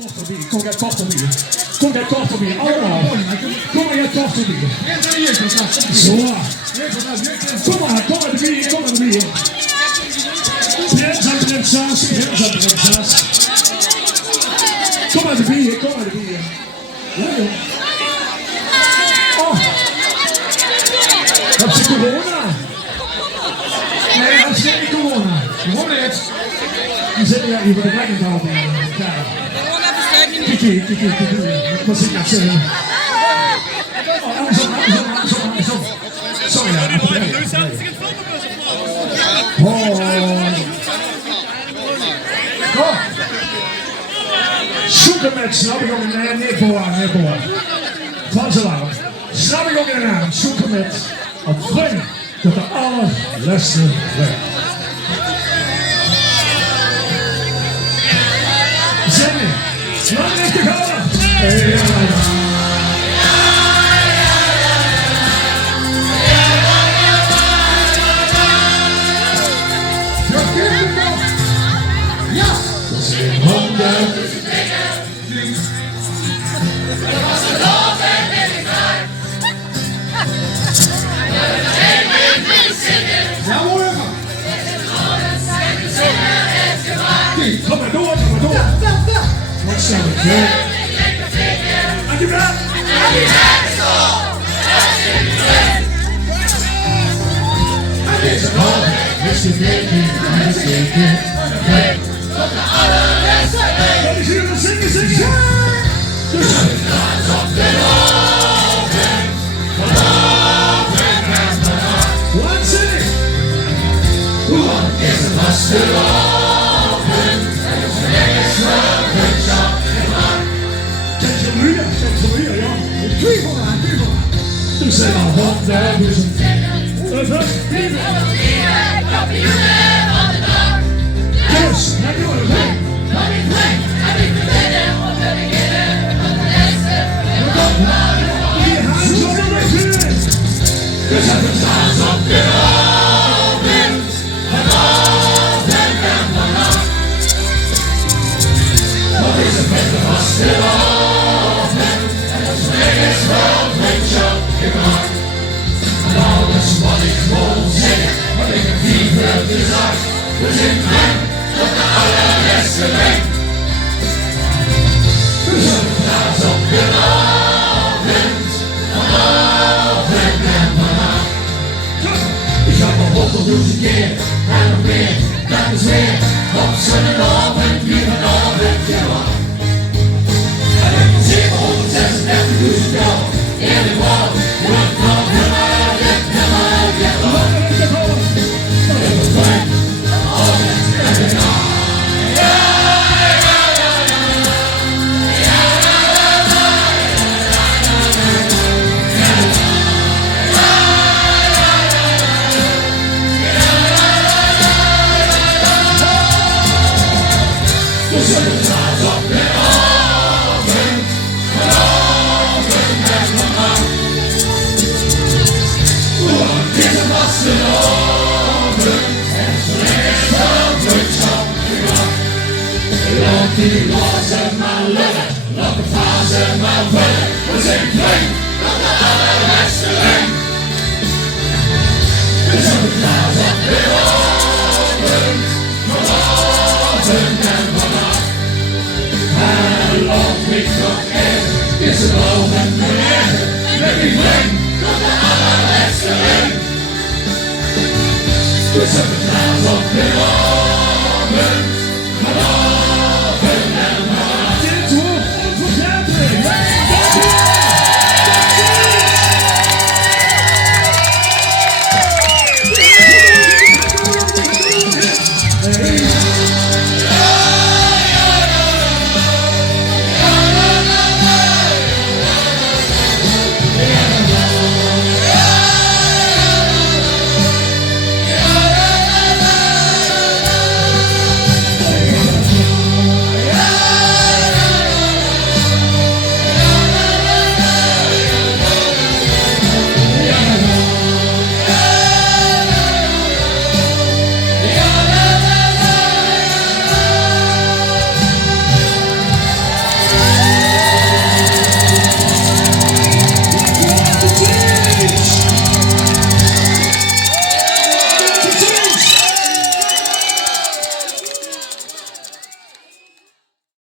kofferbier. Kom jij kofferbier. Kom jij kofferbier. Allemaal. Kom maar jij kofferbier. Zo. Kom maar de bier. Kom maar de bier. Prins en prinses. Prins en prinses. Kom maar de bier. Kom maar de bier. Ja, joh. Oh. Heb je corona? Nee, dat is niet corona. Corona is. Die zitten ja hier bij de wijnbouw. Kiki. Wat zit ik nou zeggen? Sorry, ja. Zoeken met, snap ik ook in de neerboor. Van zo lang. Snap ik ook in de naam. Zoeken met. Op vreemd. Tot de allerlaatste weg. Zingen. Lang niet te gaan. Ja. Dat is een handen. Dat was de loop en in de kruid. Ja hoor. Kom maar door. Wat zou ik doen? Aan die brand! Aan deze morgen is het leven en het leven. Tot de allerlaatste week. Wat is hier aan het zingen? Dus het gaat op de oven. Vanochtend en vannacht. Wat zing ik? Want is het was de oven. En het is een schap gemaakt. Centralia, ja. Drie voor aan. Toen zijn we al 100.000. Kampioenen van de dag. Dus, naar de oorlog. Van die plek heb ik verleden om te beginnen van de laatste. En dan gaan we dus het staat op de oven. Vanochtend en vannacht. Wat is het met de vaste oven? En dat is wel een beetje gemaakt. En alles wat ik wil zeggen, wat ik een liever gezegd. We zijn bang tot de allerlaatste week. Dus het staat op de oven. Vanochtend en vannacht. Ik heb al 100.000 keer en nog meer. Dat is weer op zo'n avond, wie vanavond gemaakt. En ik heb 736.000 jaar in de woud. Hoe het nog gemaakt is, gemaakt is. In de trein, alles en de nacht. Dus het gaat op de oven, vanochtend en vannacht. Want dit was de oven, en zolang is wel vriendschap gemaakt. Laat die lazen maar lullen, laat de fazen maar vullen. We zijn vreemd tot de allerlaatste week. Dus het gaat op de oven, vanochtend en vannacht. En laat mich nog even, is het ogen beneden. Met die vreemd tot de allerlaatste week. Dus het gaat op de oven.